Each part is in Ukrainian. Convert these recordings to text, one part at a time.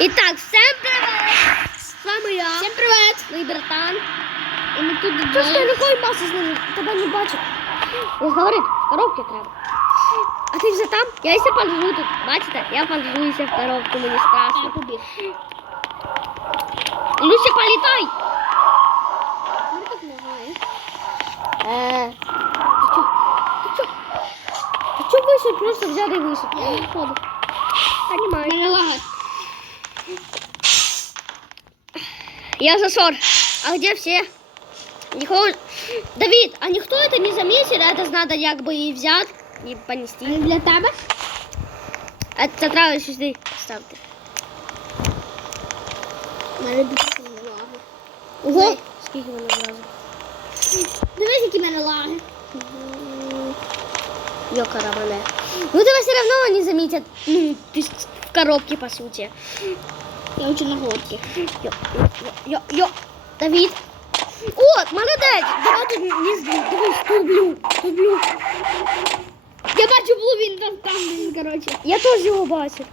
І так, всім привіт! З вами я. Всім привіт! Мій братан. І ми тут Чого ж ти не з ними? Тебе не бачу. Я говорить, коробки треба. А ти вже там? Я ще полежу тут. Бачите? Я полежуся в коробку, мені страшно. побіг. Люся, політай! Ну, так. Е, ти чо? Ти чо? Ти чо вийшов? Просто взяв і вийшов. Я не ходу. Понимаю. Мене лагать. Я засор. А где все? Никого... Давид, а никто это не заметил? Это надо як бы и взять и понести. А для тебе? Это треба сюди поставити. Мене дуже сильно лаги. Ого! Ой. Скільки воно зразу? Дивись, які в мене лаги. Йокара мене. Ну тебе все равно не заметят. Ну, ты в коробке, по сути. Я учу на горки. Йо, йо, йо, йо. Давид. О, молодець! Давай тут не збій. Дивись, турблю, турблю. Я бачу було він там там, він, коротше. Я теж його бачив.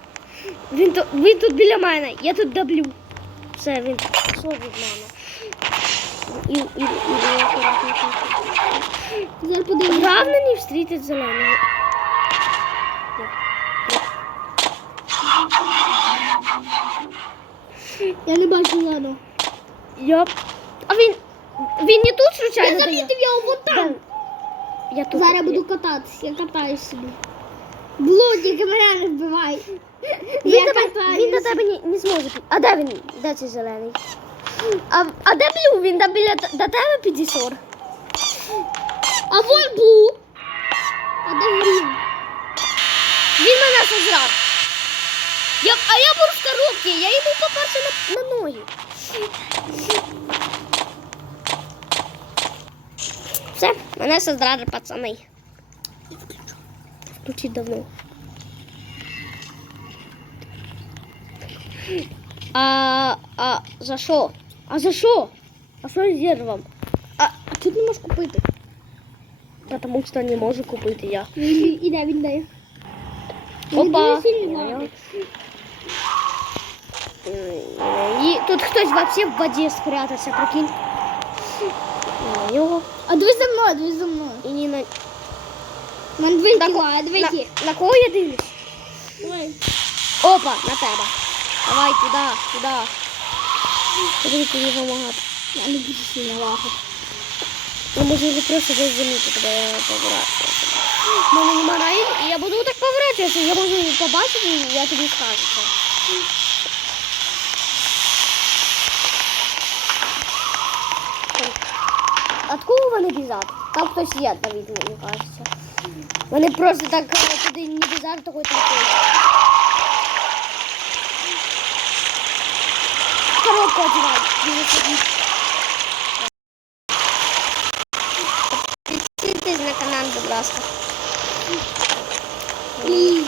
Він, то, він тут біля мене, я тут доблю. Все, він пішов від мене. І, і, і, і акуратненько. Зараз подивимось. Главное не встретить зеленого. Я не бачу ладно. Я... А він, він не тут случайно Я замітив його там. Я тут. Зараз буду кататись, я катаюсь собі. Блудик, мене не вбивай. Він, Я тебе, він до тебе не, не зможе. А де він? Де цей зелений? А, а де блю? Він до, біля, до тебе підійшов. А вон Блу. я був в коробці, я йому по-перше на, на ноги. Все, мене сожрали пацани. Включить давно. А, а за що? А за що? А що я зірвав? А, а чого ти не можеш купити? Потому що не можу купити я. Він іде, він дає. Опа. І тут хтось вообще в воді спрятався, прикинь. На нього. А дивись за мною, дивись за мною. І не на... У мене дві На, тіла, а дві на, ті. на кого я дивлюсь? Давай. Опа, на тебе. Давай туди, туди. Я буду тобі допомагати. Я не дуже сильно лагати. Ну, може, я просто десь замітити, тебе поворачуватися. У мене нема раїн, і я буду так поворачуватися. Я можу побачити, і я тобі скажу. Вони біжать? Там хтось є, Давид, мені кажеться. Вони просто так е, туди не біжать, такой такой. Коробку одягай. Сюди. Підписуйтесь на канал, будь ласка. Пліз.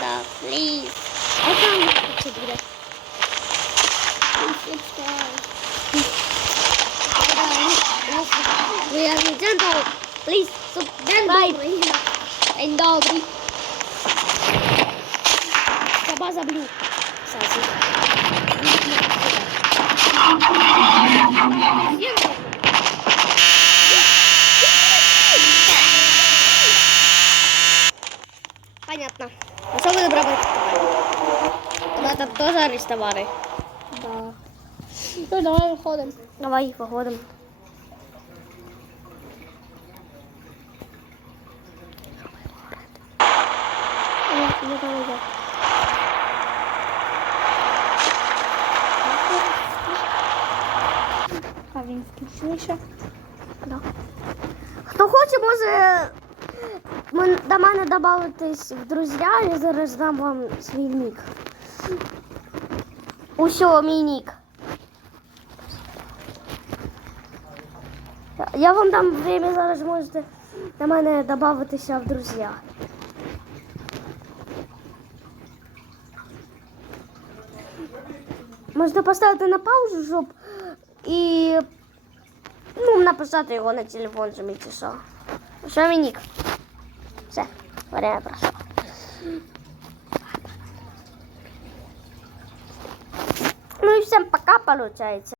Да, please. А там що буде? We are gentle. Please, subscribe. День добрий. Соба заблю. Сасі. Понятно. А що буде брати? Тебе там теж арестували. Да. Ну, давай виходимо. Давай, походимо. А він включився. Да. Хто хоче, може до мене додатись в друзі, я зараз дам вам свій нік. Усьо, мій нік. Я- вам дам время, зараз можете до мене додатися в друзі. Можна поставити на паузу, чтоб и ну, написати его на телефон чи що. Що мій. Все, время прошло. Ну и всем пока, получается.